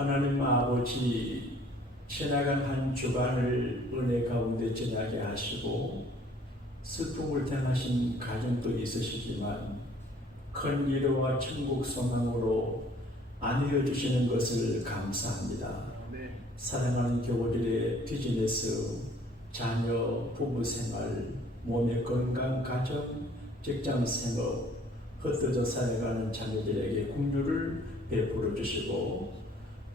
하나님 아버지, 지나간 한 주간을 은혜 가운데 지나게 하시고 슬픔을 당하신 가정도 있으시지만 큰 위로와 천국 소망으로 안위해 주시는 것을 감사합니다. 네. 사랑하는 교우들의 비즈니스, 자녀, 부부 생활, 몸의 건강, 가정, 직장 생활, 흩어져 살아가는 자녀들에게 긍휼을 베풀어 주시고,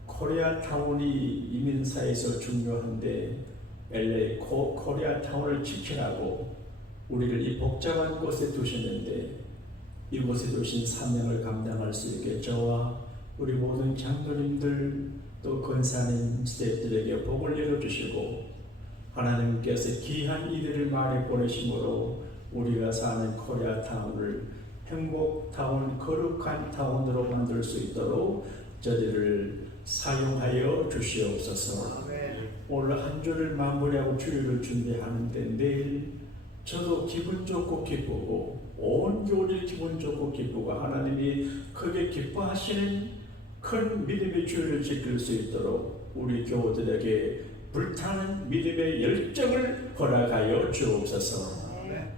코리아타운이 이민사에서 중요한데 LA 코리아타운을 지키라고 우리를 이 복잡한 곳에 두시는데, 이곳에 두신 사명을 감당할 수 있게 저와 우리 모든 장로님들 또 권사님 스태프들에게 복을 내려주시고, 하나님께서 귀한 이들을 많이 보내심으로 우리가 사는 코리아타운을 행복타운, 거룩한 타운으로 만들 수 있도록 저들을 사용하여 주시옵소서. 오늘 한 주를 마무리하고 주일을 준비하는데 내일 저도 기분 좋고 기쁘고 온 교회를 기분 좋고 기쁘고 하나님이 크게 기뻐하시는 큰 믿음의 주일을 지킬 수 있도록 우리 교우들에게 불타는 믿음의 열정을 허락하여 주옵소서.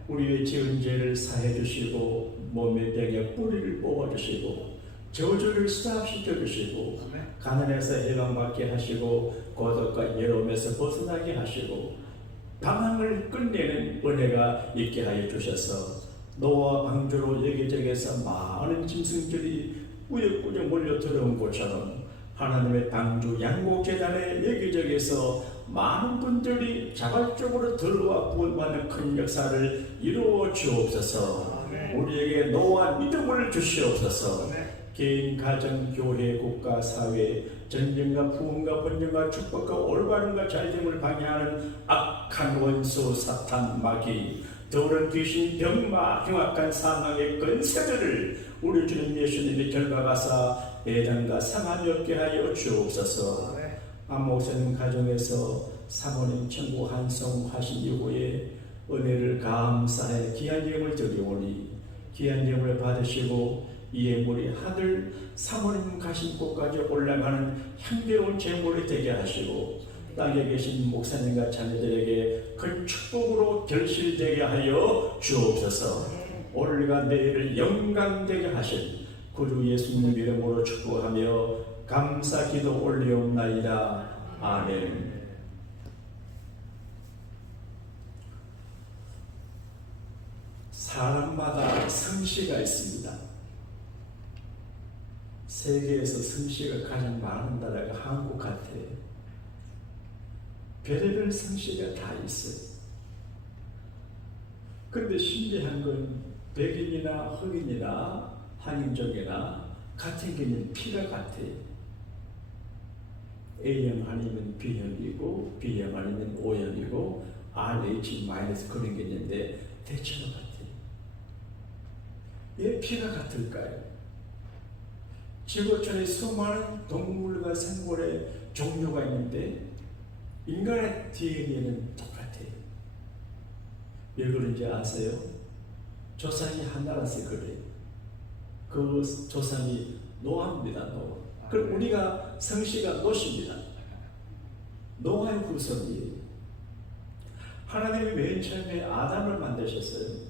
우리의 지은 죄를 사해 주시고 몸의 병에 뿌리를 뽑아 주시고 저주를 스탑시켜 주시고 가난에서 해방받게 하시고 고독과 외로움에서 벗어나게 하시고 방황을 끝내는 은혜가 있게 하여 주셔서 노아 방주로 여기저기서 많은 짐승들이 꾸역꾸역 몰려 들어온 것처럼 하나님의 방주 양곡재단의 여기저기서 많은 분들이 자발적으로 들어와 구원받는 큰 역사를 이루어 주옵소서. 우리에게 노아 믿음을 주시옵소서. 개인, 가정, 교회, 국가, 사회, 전쟁과 부흥과 번영과 축복과 올바름과 잘됨을 방해하는 악한 원수 사탄 마귀, 더러운 귀신, 병마, 흉악한 사망의 권세들을 우리 주님 예수님이 결박하사 배당과 상함이 없게 하여 주옵소서. 안목사님 가정에서 사모님 천국 한송하신 이후에 은혜를 감사해 귀한 예물을 드리오니 귀한 예물을 받으시고 이 예물이 하늘 사모님 가신 곳까지 올라가는 향기로운 제물이 되게 하시고 땅에 계신 목사님과 자녀들에게 큰 축복으로 결실되게 하여 주옵소서. 오늘과 내일을 영광되게 하신 구주 예수님 이름으로 축복하며 감사 기도 올리옵나이다. 아멘. 사람마다 성씨가 있습니다. 세계에서 성씨가 가장 많은 나라가 한국 같아요. 별의별 성씨가 다 있어요. 그런데 신기한 건 백인이나 흑인이나 한인족이나 같은 개념 피가 같아요. A형 아니면 B형이고 B형 아니면 O형이고 RH- 그런 게 있는데 대체로 같아요. 왜 피가 같을까요? 지구촌에 수많은 동물과 생물의 종류가 있는데 인간의 DNA는 똑같아요. 왜 그런지 아세요? 조상이 하나라서 그래요. 그 조상이 노아입니다. 노아. 그럼 우리가 성씨가 노십니다. 노아의 후손이에요. 하나님이 맨 처음에 아담을 만드셨어요.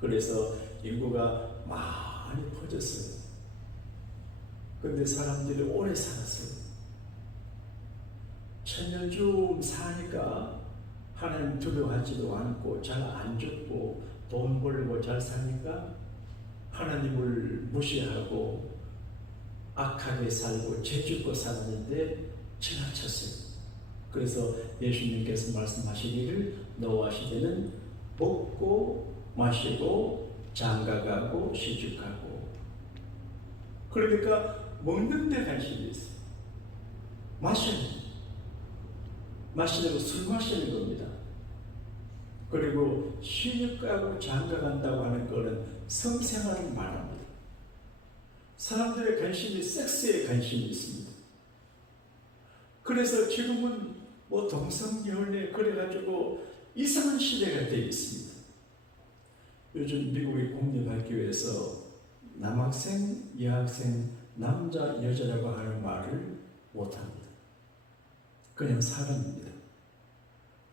그래서 인구가 많이 퍼졌어요. 그런데 사람들이 오래 살았어요. 천년쯤 사니까 하나님 두려워하지도 않고 잘 안 죽고 돈 벌고 잘 사니까 하나님을 무시하고 악하게 살고 죄짓고 살았는데 지나쳤어요. 그래서 예수님께서 말씀하시기를 노아 시대는 먹고 마시고 장가가고 시집가고, 그러니까 먹는 데 관심이 있어요. 마시는 거 술 마시는 겁니다. 그리고 시집가고 장가간다고 하는 거는 성생활을 말합니다. 사람들의 관심이 섹스에 관심이 있습니다. 그래서 지금은 뭐 동성연애 그래가지고 이상한 시대가 되어 있습니다. 요즘 미국의 공립학교에서 남학생, 여학생, 남자, 여자라고 하는 말을 못합니다. 그냥 사람입니다.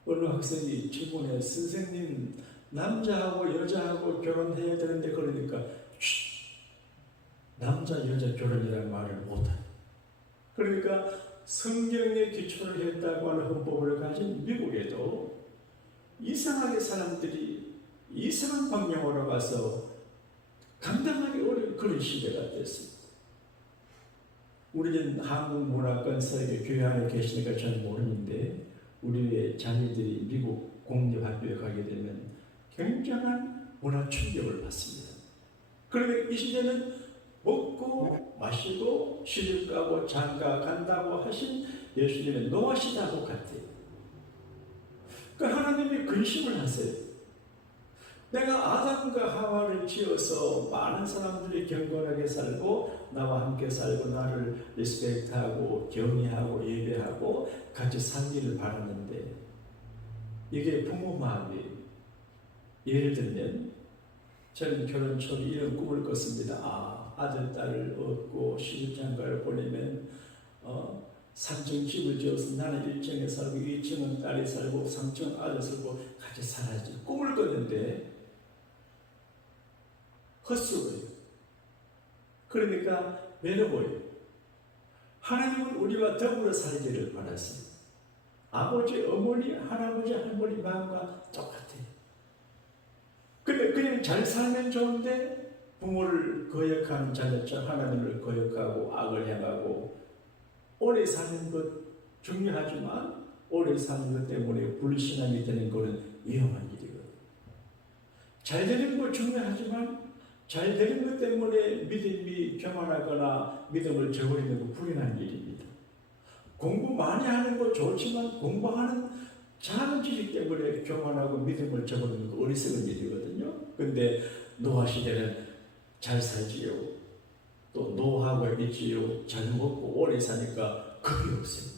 어느 학생이 질문에 선생님 남자하고 여자하고 결혼해야 되는데 그러니까 남자 여자 결혼이라는 말을 못해요. 그러니까 성경에 기초를 했다고 하는 헌법을 가진 미국에도 이상하게 사람들이 이상한 방향으로 가서 감당하기 어려운 그런 시대가 됐습니다. 우리는 한국 문화권 설교 교회 안에 계시니까 잘 모르는데 우리의 자녀들이 미국 공립학교에 가게 되면 굉장한 문화 충격을 받습니다. 그런데 이 시대는 먹고 마시고 시집 가고 장가 간다고 하신 예수님의 노하시다고 같아요. 그러니까 하나님이 근심을 하세요. 내가 아담과 하와를 지어서 많은 사람들이 경건하게 살고 나와 함께 살고 나를 리스펙트하고 경외하고 예배하고 같이 살기를 바랐는데 이게 부모 마음이에요. 예를 들면 저는 결혼 초기 이런 꿈을 꿨습니다. 아들, 딸을 얻고 시집장가를 보내면 3층 집을 지어서 나는 1층에 살고 2층은 딸이 살고 3층은 아들 살고 같이 살아야지. 꿈을 꿨는데 헛수고예요. 그러니까 외로워요. 하나님은 우리와 더불어 살기를 바랐어요. 아버지, 어머니, 할아버지, 할머니 마음과 똑같아요. 근데 그냥 잘 살면 좋은데 부모를 거역하는 자녀처럼 하나님을 거역하고 악을 향하고 오래 사는 것 중요하지만 오래 사는 것 때문에 불신앙이 되는 것은 위험한 일이거든요. 잘 되는 것 중요하지만 잘 되는 것 때문에 믿음이 교만하거나 믿음을 저버리는 건 불행한 일입니다. 공부 많이 하는 거 좋지만 공부하는 작은 지식 때문에 교만하고 믿음을 저버리는 거 어리석은 일이거든요. 근데 노아 시대는 잘 살지요. 또 노하고 있지요. 잘 먹고 오래 사니까 겁이 없어요.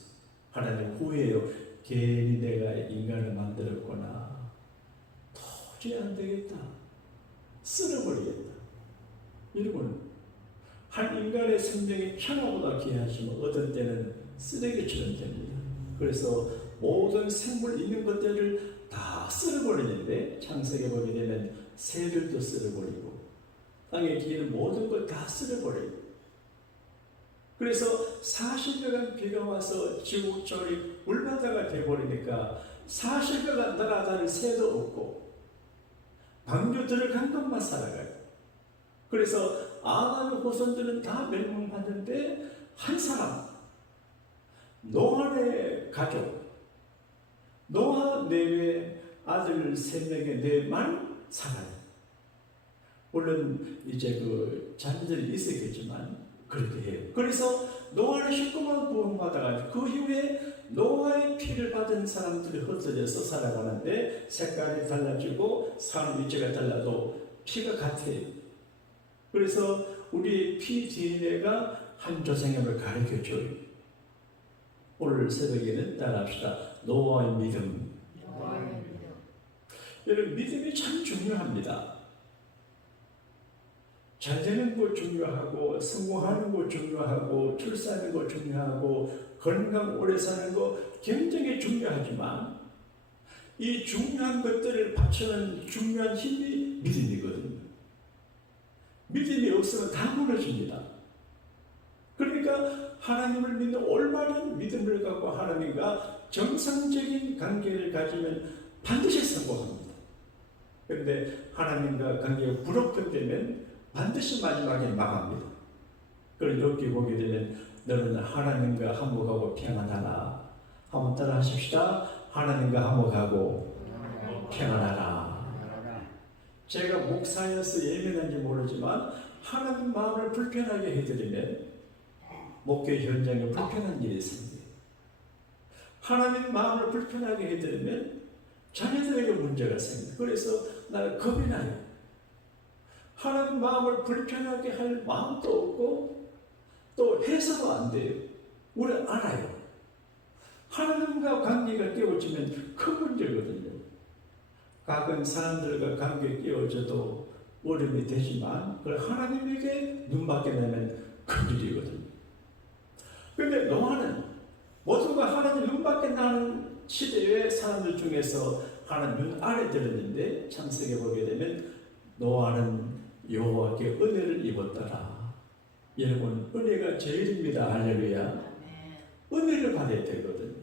하나님 후회해요. 괜히 내가 인간을 만들었구나. 도저히 안 되겠다. 쓸어버리겠다. 여러분, 한 인간의 생명이 천하보다 귀하지만 어떤 때는 쓰레기처럼 됩니다. 그래서 모든 생물 있는 것들을 다 쓸어버리는데 창세기에 보게 되면 새들도 쓸어버리고 땅에 기는 모든 걸 다 쓸어버려요. 그래서 40여간 비가 와서 지구촌이 물바다가 되어버리니까 40여간 나라다를 새도 없고 방주 들어간 것만 살아가요. 그래서 아담의 후손들은 다 멸망받는데 한 사람, 노아의 가족, 노아 내외 아들 3명의 내만 살아요. 물론 이제 그 자녀들이 있었겠지만 그렇게 해요. 그래서 노아의 식구만 구원받아가지고 그 이후에 노아의 피를 받은 사람들이 흩어져서 살아가는데 색깔이 달라지고 산 위치가 달라도 피가 같아요. 그래서 우리의 피 DNA가 한 조상님을 가르쳐줘요. 오늘 새벽에는 따라합시다. 노아의 믿음. 여러분, 믿음이 참 중요합니다. 잘 되는 거 중요하고 성공하는 거 중요하고 출산하는 거 중요하고 건강 오래 사는 거 굉장히 중요하지만 이 중요한 것들을 바치는 중요한 힘이 믿음이거든요. 믿음이 없으면 다 무너집니다. 그러니까 하나님을 믿는 올바른 믿음을 갖고 하나님과 정상적인 관계를 가지면 반드시 성공합니다. 그런데 하나님과 관계가 불협화되면 반드시 마지막에 망합니다. 그걸 이렇게 보게 되면 너는 하나님과 화목하고 평안하라. 한번 따라 하십시다. 하나님과 화목하고 평안하라. 제가 목사여서 예민한지 모르지만 하나님 마음을 불편하게 해드리면 목회 현장에 불편한 일이 생겨요. 하나님 마음을 불편하게 해드리면 자녀들에게 문제가 생겨요. 그래서 나는 겁이 나요. 하나님 마음을 불편하게 할 마음도 없고 또 해서도 안 돼요. 우리 알아요. 하나님과 관계가 깨어지면 큰 문제거든요. 가끔 사람들과 관계 깨어져도 어려움이 되지만 그걸 하나님에게 눈 밖에 내면 큰 일이거든요. 근데 노아는 모두가 하나님 눈밖에 나는 시대의 사람들 중에서 하나님 눈 아래 들었는데 창세기에 보게 되면 노아는 여호와께 은혜를 입었더라. 여러분, 은혜가 제일입니다. 할렐루야. 은혜를 받아야 되거든.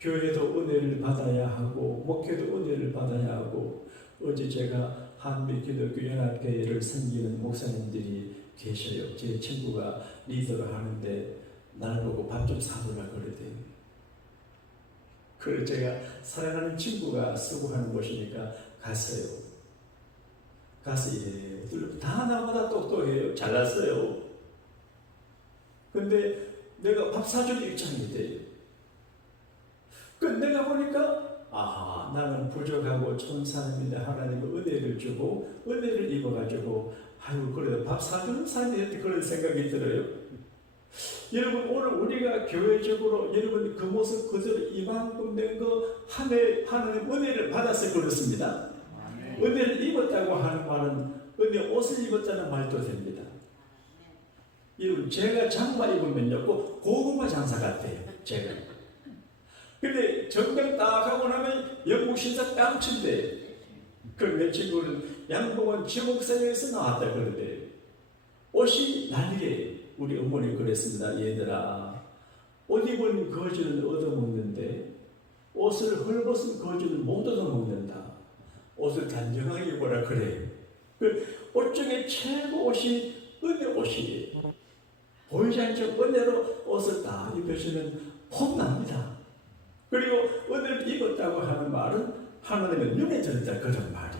교회도 은혜를 받아야 하고 목회도 은혜를 받아야 하고. 어제 제가 한미기독교연합회를 섬기는 목사님들이 계셔요. 제 친구가 리더를 하는데 날 보고 밥 좀 사달라 그러대요. 그래서 제가 사랑하는 친구가 쓰고 하는 곳이니까 갔어요. 가서 이래요. 다 나보다 똑똑해요. 잘났어요. 근데 내가 밥 사줄 입장이 돼요. 그 내가 보니까 나는 부족하고 촌 사람인데 하나님은 은혜를 주고 은혜를 입어가지고 아유 그래도 밥 사주는 사람이었대 그런 생각이 들어요. 여러분 오늘 우리가 교회적으로 여러분 그 모습 그대로 이만큼 된 거 하나님 은혜를 받아서 그렇습니다. 은혜를 입었다고 하는 말은 은혜 옷을 입었다는 말도 됩니다. 여러분 제가 장마 입으면요 꼭 고구마 장사 같아요. 제가. 근데 정장 딱 하고 나면 영국 신사 뺨친대. 내 친구는 양봉은 지목사에서 나왔다 그러대. 옷이 난리에 우리 어머니 그랬습니다. 얘들아 옷 입은 거지는 얻어먹는데 옷을 헐벗은 거지는 못 얻어먹는다. 옷을 단정하게 입어라 그래. 옷 중에 최고 옷이 은혜 옷이에요. 보이지 않죠? 은혜로 옷을 다 입으시면 혼납니다. 그리고 은혜를 입었다고 하는 말은 하나님의 눈에 들었다 그런 말이에요.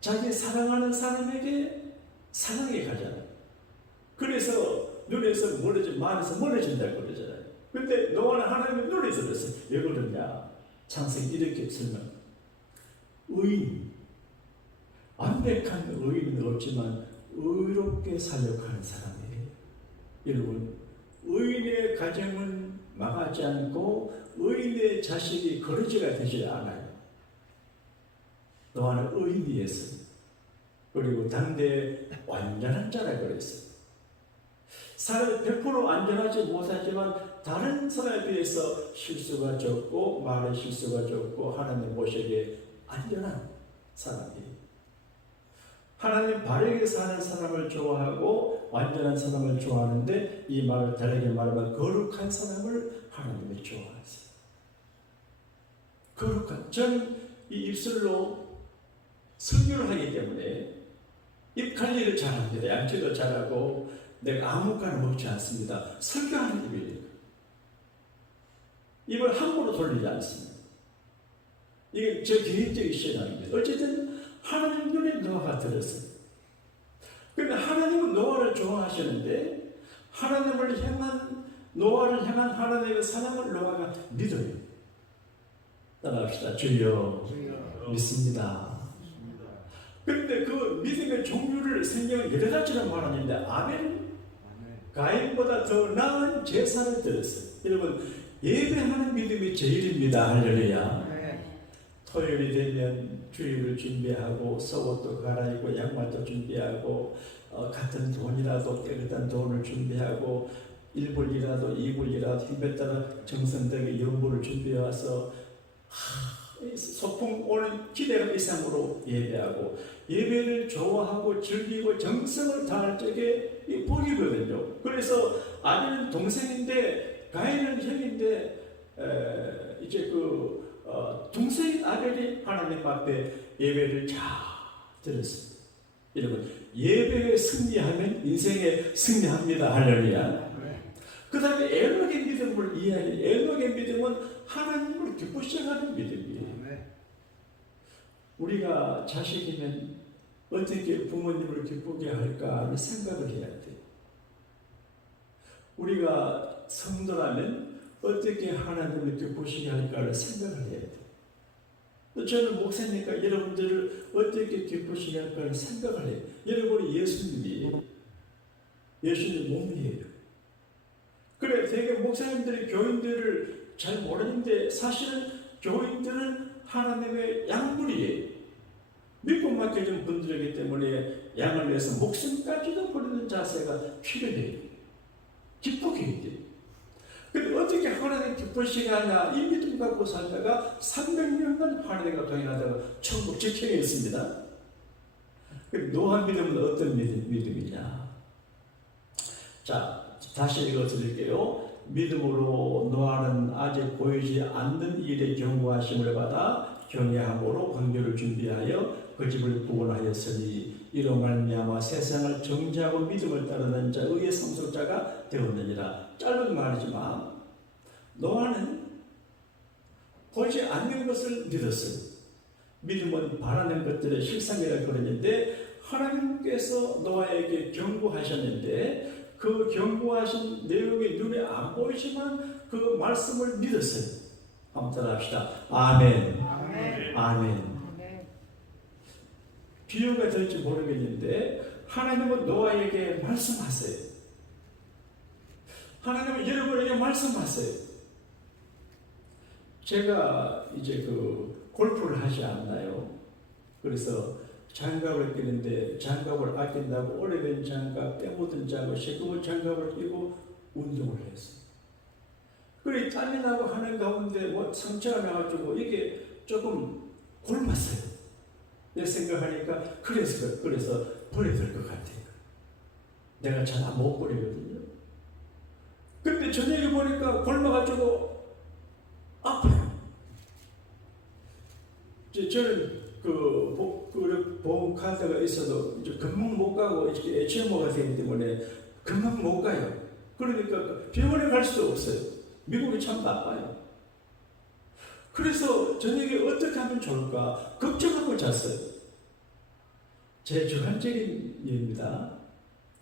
자기 사랑하는 사람에게 사랑이 가잖아요. 그래서 눈에서 멀어져 마음에서 멀어진다고 그러잖아요. 근데 노아는 하나님의 눈에 들었어요. 왜 그러냐? 창세기 이렇게 설명. 의인, 완벽한 의인은 없지만 의롭게 살려가는 사람이에요. 여러분, 의인의 가정은 망하지 않고 의인의 자식이 거르지가 되지 않아요. 노아는 의인이었어요. 그리고 당대에 완전한 자라 그랬어요. 사람이 100% 안전하지 못하지만 다른 사람에 비해서 실수가 적고 말의 실수가 적고 하나님 보시기에 안전한 사람이에요. 하나님 바르게 사는 사람을 좋아하고 완전한 사람을 좋아하는데 이 말을 다르게 말하면 거룩한 사람을 하나님이 좋아하세요. 거룩한. 저는 이 입술로 설교를 하기 때문에 입 관리를 잘합니다. 양치도 잘하고 내가 아무거나 먹지 않습니다. 설교하는 입이니까. 입을 함부로 돌리지 않습니다. 이게 제 개인적인 신앙입니다. 어쨌든 하나님 눈에 노아가 들었어요. 그런데 하나님은 노아를 좋아하시는데 노아를 향한 하나님의 사랑을 노아가 믿어요. 따라합시다. 주여 믿습니다. 그런데 그 믿음의 종류를 성경은 여러 가지로 말하는데 아벨은 가인보다 더 나은 제사를 드렸어요. 여러분 예배하는 믿음이 제일입니다. 할렐루야. 토요일이 되면 주일을 준비하고 속옷도 갈아입고 양말도 준비하고 같은 돈이라도 깨끗한 돈을 준비하고 1불이라도 2불이라도 힘에 따라 정성되게 연부를 준비해와서 소풍 오는 기대감 이상으로 예배하고 예배를 좋아하고 즐기고 정성을 다할 적에 이 복이거든요. 그래서 아벨은 동생인데 가인은 형인데 이제 동생인 아벨이 하나님 앞에 예배를 잘 드렸습니다. 여러분 예배에 승리하면 인생에 승리합니다. 할렐루야. 그 다음에 에녹의 믿음을 이해해요. 에녹의 믿음은 하나님을 기쁘시게 하는 믿음이에요. 우리가 자식이면 어떻게 부모님을 기쁘게 할까 하는 생각을 해야 돼요. 우리가 성도라면 어떻게 하나님을 기쁘시게 할까를 생각을 해야 돼요. 저는 목사니까 여러분들을 어떻게 기쁘시게 할까를 생각을 해요. 여러분이 예수님이에요. 예수님 몸이에요. 그래, 되게 목사님들이 교인들을 잘 모르는데 사실은 교인들은 하나님의 양물이에요. 믿고 맡겨진 분들이기 때문에 양을 위해서 목숨까지도 버리는 자세가 필요해요. 기쁘게 해야 돼. 근데 어떻게 하나님 기쁘시게 하냐? 이 믿음 갖고 살다가 300년간 하나님과 동행하다가 천국 직행에 있습니다. 노아 믿음은 어떤 믿음이냐? 자, 다시 읽어드릴게요. 믿음으로 노아는 아직 보이지 않는 일에 경고하심을 받아 경외함으로 방주를 준비하여 그 집을 구원하였으니 이로 말미암아 세상을 정죄하고 믿음을 따르는 자 의의 상속자가 되었느니라. 짧은 말이지만 노아는 보지 않는 것을 믿었어요. 믿음은 바라는 것들의 실상이라 그러는데 하나님께서 노아에게 경고하셨는데 그 경고하신 내용이 눈에 안 보이지만 그 말씀을 믿었어요. 한번 따라합시다. 아멘. 아멘. 아멘. 비유가 될지 모르겠는데 하나님은 노아에게 말씀하세요. 하나님은 여러분에게 말씀하세요. 제가 이제 골프를 하지 않나요? 그래서 장갑을 끼는데 장갑을 아낀다고 오래된 장갑, 때묻은 장갑, 시커먼 장갑을 끼고 운동을 했어요. 그래 땀이 나고 하는 가운데 상처가 나가지고 이게 조금 굶었어요. 내 생각하니까 그래서 버려야 될 것 같아요. 내가 잘 못 버리거든요. 근데 저녁에 보니까 굶어가지고 아파요. 저는 보험 카드가 있어도 이제 금방 못 가고 이렇게 HMO가 되기 때문에 금방 못 가요. 그러니까 병원에 갈 수도 없어요. 미국이 참 나빠요. 그래서 저녁에 어떻게 하면 좋을까 걱정하고 잤어요. 제 주관적인 일입니다.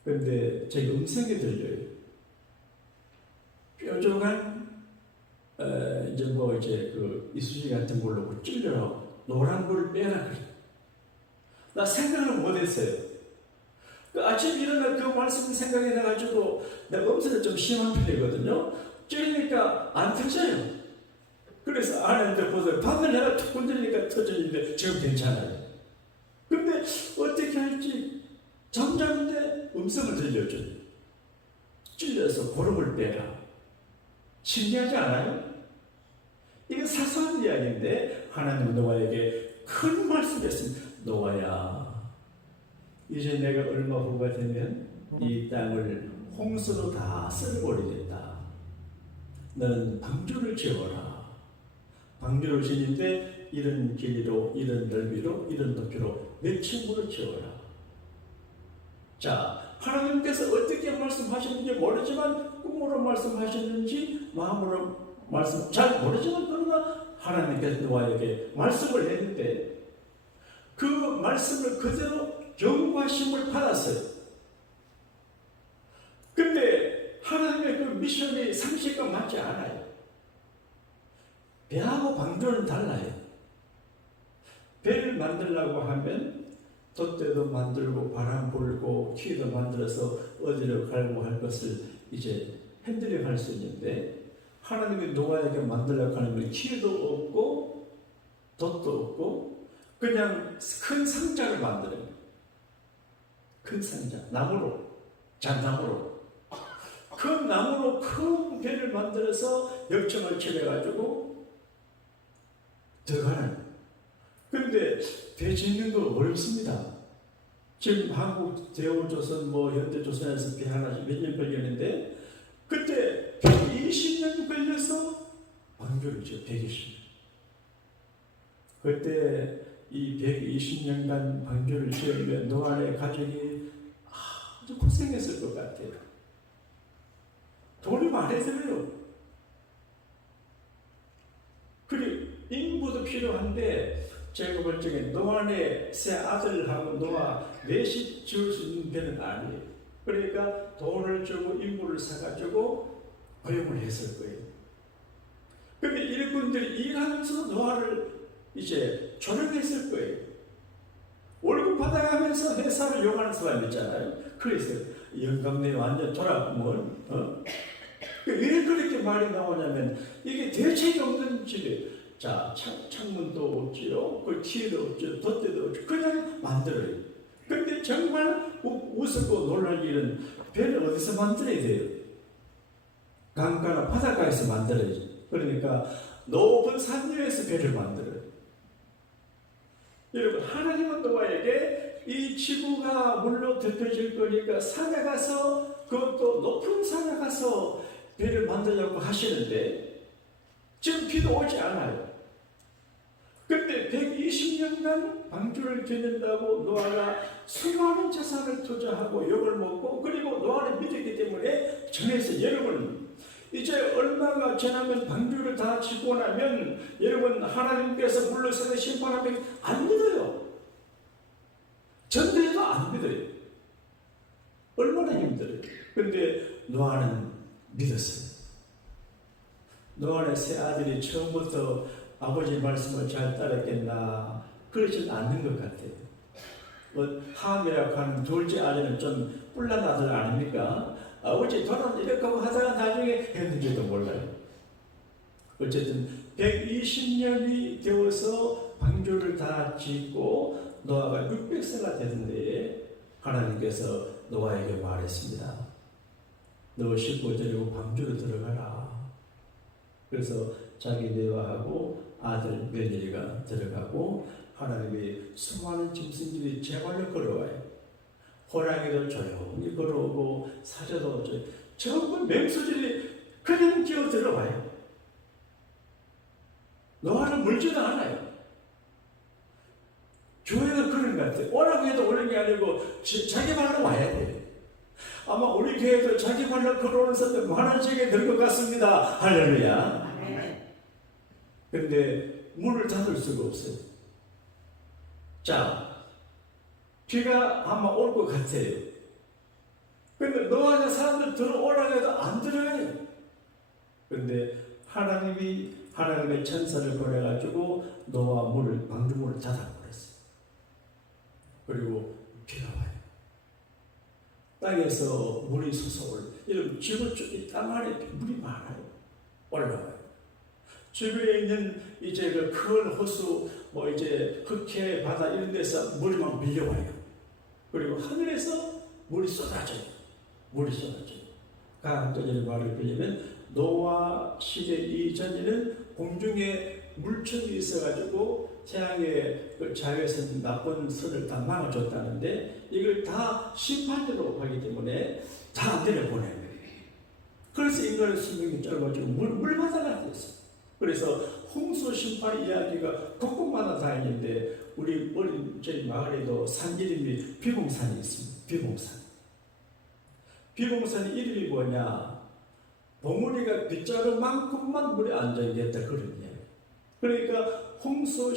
그런데 제 음성이 들려요. 뾰족한 이쑤시개 같은 걸로 찔러라. 노란 불을 빼라 그래. 나 생각을 못했어요. 아침에 일어나 그 말씀을 생각해 나가지고 내가 음성이 좀 심한 편이거든요. 찔리니까 안 터져요. 그래서 아내한테 보세요. 밤을 내가 툭 건드리니까 터지는데 지금 괜찮아요. 근데 어떻게 할지 잠자는데 음성을 들려줘요. 찔려서 고름을 빼라. 신기하지 않아요? 이건 사소한 이야기인데 하나님은 노아에게 큰 말씀했습니다. 노아야, 이제 내가 얼마 후가 되면 이 땅을 홍수로 다 쓸어버리겠다. 너는 방주를 지어라. 방주를 지는데 이런 길이로, 이런 넓이로, 이런 높이로 몇 층으로 지어라. 자, 하나님께서 어떻게 말씀하시는지 모르지만 꿈으로 말씀하셨는지 마음으로 잘 모르지만 그러나 하나님께서 노아에게 말씀을 했는데 그 말씀을 그대로 경고하심을 받았어요. 근데 하나님의 그 미션이 상식과 맞지 않아요. 배하고 방주는 달라요. 배를 만들려고 하면 돛대도 만들고 바람 불고 키도 만들어서 어디로 가려고 할 것을 이제 핸들링 할 수 있는데 하나님이 노아에게 만들려고 하는 건 키도 없고 돛도 없고 그냥 큰 상자를 만들어요. 큰 상자, 나무로, 잣나무로. 그 나무로 큰 배를 만들어서 역청을 칠해가지고 들어가는. 그런데 배 짓는 거 어렵습니다. 지금 한국 대우조선 현대조선에서 배 하나 몇 년 걸렸는데 그때 120년 걸려서 방주를 지어 120년. 그때 이 120년간 방주를 지으면 노아의 가족이 아주 고생했을 것 같아요. 돈이 많이 들어요. 그리고 인부도 필요한데 제가 볼 적에 노아의 세 아들하고 노아 넷이 지을 수 있는 배는 아니에요. 그러니까 돈을 주고 인부를 사가지고 고용을 했을 거예요. 그런데 일꾼들이 일하면서 노아를 이제 조력했을 거예요. 월급 받아가면서 회사를 이용하는 사람 있잖아요. 그래서 영감내 완전 돌아보면 왜 그렇게 말이 나오냐면 이게 대책이 없는 집에 자 창문도 없지요, 그 키도 없죠, 돛대도 없죠. 그냥 만들어요. 근데 정말 웃고 놀랄 일은 배를 어디서 만들어야 돼요? 강가나 바닷가에서 만들어요. 그러니까 높은 산 위에서 배를 만들어요. 여러분, 하나님은 노아에게 이 지구가 물로 덮여질 거니까 산에 가서, 그것도 높은 산에 가서 배를 만들려고 하시는데 지금 비도 오지 않아요. 그런데 120년간 방주를 짓는다고 노아가 수많은 자산을 투자하고 욕을 먹고, 그리고 노아를 믿었기 때문에 전해서, 여러분 이제 얼마가 지나면 방주를 다 짓고 나면 여러분 하나님께서 물러서서 심판하면 안 믿어요. 전도해도 안 믿어요. 얼마나 힘들어요. 그런데 노아는 믿었어요. 노아의 세 아들이 처음부터 아버지 말씀을 잘 따랐겠나? 그러진 않는 것 같아요. 뭐 함이라고 하는 둘째 아들은 좀 뿔난 아들 아닙니까? 아버지 저는 이렇게 하고 하다가 나중에 했는지도 몰라요. 어쨌든 120년이 되어서 방주를 다 짓고 노아가 600세가 되는데 하나님께서 노아에게 말했습니다. 너 싣고 데리고 방주로 들어가라. 그래서 자기 노아하고 아들 며느리가 들어가고, 하나님이 수많은 짐승들이 제발로 걸어와요. 호랑이도 조용히 걸어오고 사자도 전부 맹수들이 그냥 기어 들어와요. 노아는 물지도 않아요. 교회가 그런 것 같아요. 오라고 해도 오는 게 아니고 자기 발로 와야 돼요. 아마 우리 교회도 자기 발로 걸어오는 사람들 많은지게 될 것 같습니다. 할렐루야. 그런데 문을 닫을 수가 없어요. 자, 비가 아마 올 것 같아요. 그런데 노아가 사람들 들어오라고 해도 안 들어가요. 그런데 하나님의 천사를 보내가지고 노아 방주문을 닫아버렸어요. 그리고 비가 와요. 땅에서 물이 솟아올, 여러분 지구 쪽이 땅 안에 물이 많아요. 올라와요. 주변에 있는 이제 그 큰 호수, 뭐 이제 흑해 바다 이런 데서 물이 막 밀려와요. 그리고 하늘에서 물이 쏟아져요. 가학자들의 말을 빌리면 노아 시대 이전에는 공중에 물총이 있어가지고 태양의 그 자외선 나쁜 선을 다 막아줬다는데, 이걸 다 심판으로 하기 때문에 다 안 내려보내요. 그래서 인간의 수명이 짧아지고 물바다가 됐어요. 그래서 홍수 심판 이야기가 곳곳마다 다 있는데, 우리 저희 마을에도 산 이름이 비봉산이 있습니다. 비봉산 이름이 뭐냐? 봉우리가 빗자루만큼만 물에 앉아있겠다, 그런 이야기. 그러니까 홍수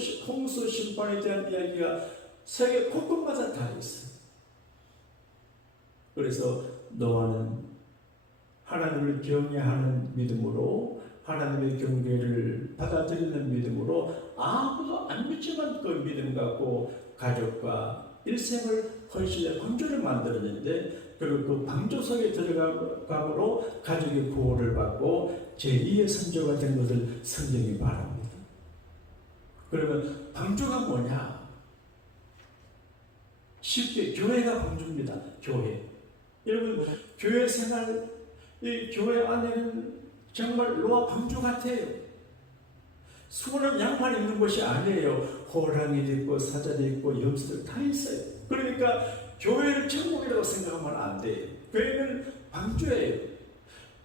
심판에 대한 이야기가 세계 곳곳마다 다 있어요. 그래서 노아는 하나님을 경외하는 믿음으로, 하나님의 경계를 받아들이는 믿음으로, 아무도 안 믿지만 그 믿음 갖고 가족과 일생을 헌신해 방주를 만들었는데, 그리고 그 방주 속에 들어감으로 가족의 구원을 받고 제2의 선조가 된 것을 성경이 말합니다. 그러면 방주가 뭐냐? 쉽게 교회가 방주입니다. 교회. 여러분 교회 생활, 이 교회 안에는 정말 노아 방주 같아요. 수많은 양말 있는 것이 아니에요. 호랑이도 있고 사자도 있고 염소도 다 있어요. 그러니까 교회를 천국이라고 생각하면 안 돼요. 교회는 방주예요.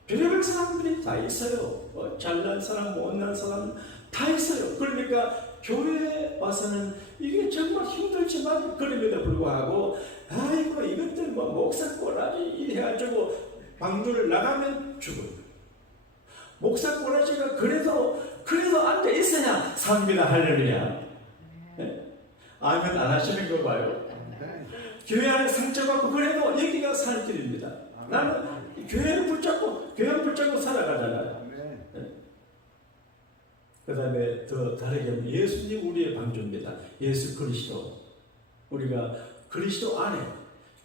별의별 사람들이 다 있어요. 잘난 사람, 못난 사람 다 있어요. 그러니까 교회에 와서는 이게 정말 힘들지만, 그럼에도 불구하고 아이고 이것들 뭐 목사 꼬라지 이래가지고 방주를 나가면 죽어요. 목사 꼬라지가 그래도 앉아 있어야 삽니다. 할렐루야. 네? 아멘 안 하시는 거 봐요. 교회 안에 상처받고 그래도 여기가 살 길입니다. 나는 교회를 붙잡고 살아가잖아요. 네? 그 다음에 더 다르게 하면 예수님 우리의 방주입니다. 예수 그리스도. 우리가 그리스도 안에,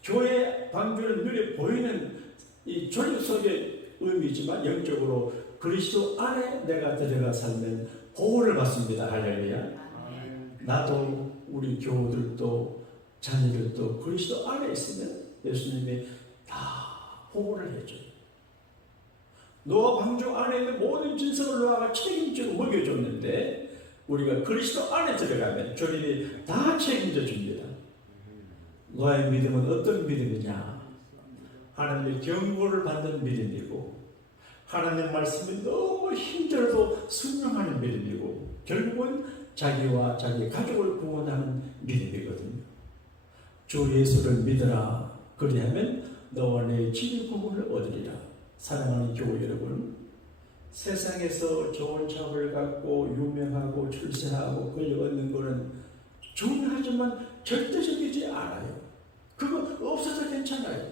교회 방주는 눈에 보이는 이 조직 속의 의미지만 영적으로 그리스도 안에 내가 들어가 살면 보호를 받습니다. 할렐루야. 나도 우리 교우들도 자녀들도 그리스도 안에 있으면 예수님이 다 보호를 해줘요. 노아 방주 안에 있는 모든 진성을 노아가 책임지고 먹여줬는데 우리가 그리스도 안에 들어가면 주님이 다 책임져 줍니다. 노아의 믿음은 어떤 믿음이냐? 하나님의 경고를 받는 믿음이고 하나님의 말씀이 너무 힘들어도 순종하는 믿음이고 결국은 자기와 자기 가족을 구원하는 믿음이거든요. 주 예수를 믿으라. 그리하면 너와 내 집이 구원을 얻으리라. 사랑하는 교회 여러분, 세상에서 좋은 차를 갖고 유명하고 출세하고 권력 얻는 것은 중요하지만 절대적이지 않아요. 그거 없어서 괜찮아요.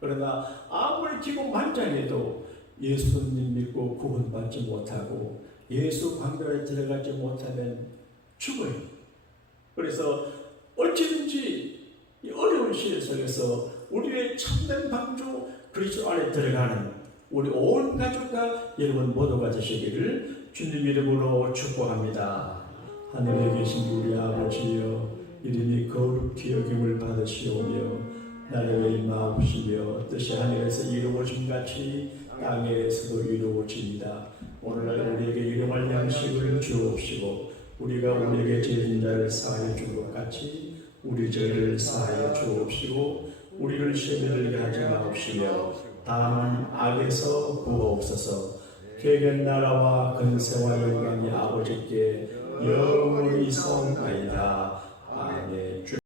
그러나 아무리 기고만장해도 예수님 믿고 구원받지 못하고 예수 광야에 들어가지 못하면 죽어요. 그래서 어찌든지 이 어려운 시대 속에서 우리의 참된 방주 그리스도 안에 들어가는 우리 온 가족과 여러분 모두가 되시기를 주님 이름으로 축복합니다. 하늘에 계신 우리 아버지여, 이름이 거룩히 여김을 받으시오며 나를 임하옵시며 뜻이 하늘에서 이루어진 같이 땅에서도 이루어집니다. 오늘날 우리에게 일용할 양식을 주옵시고 우리가 우리에게 죄진 자를 사하여 준 것 같이 우리 죄를 사하여 주옵시고 우리를 시험에 들게 하지 마옵시며 다만 악에서 구하옵소서. 회개의 나라와 근세와 영광이 아버지께 영원히 있사옵나이다. 아멘.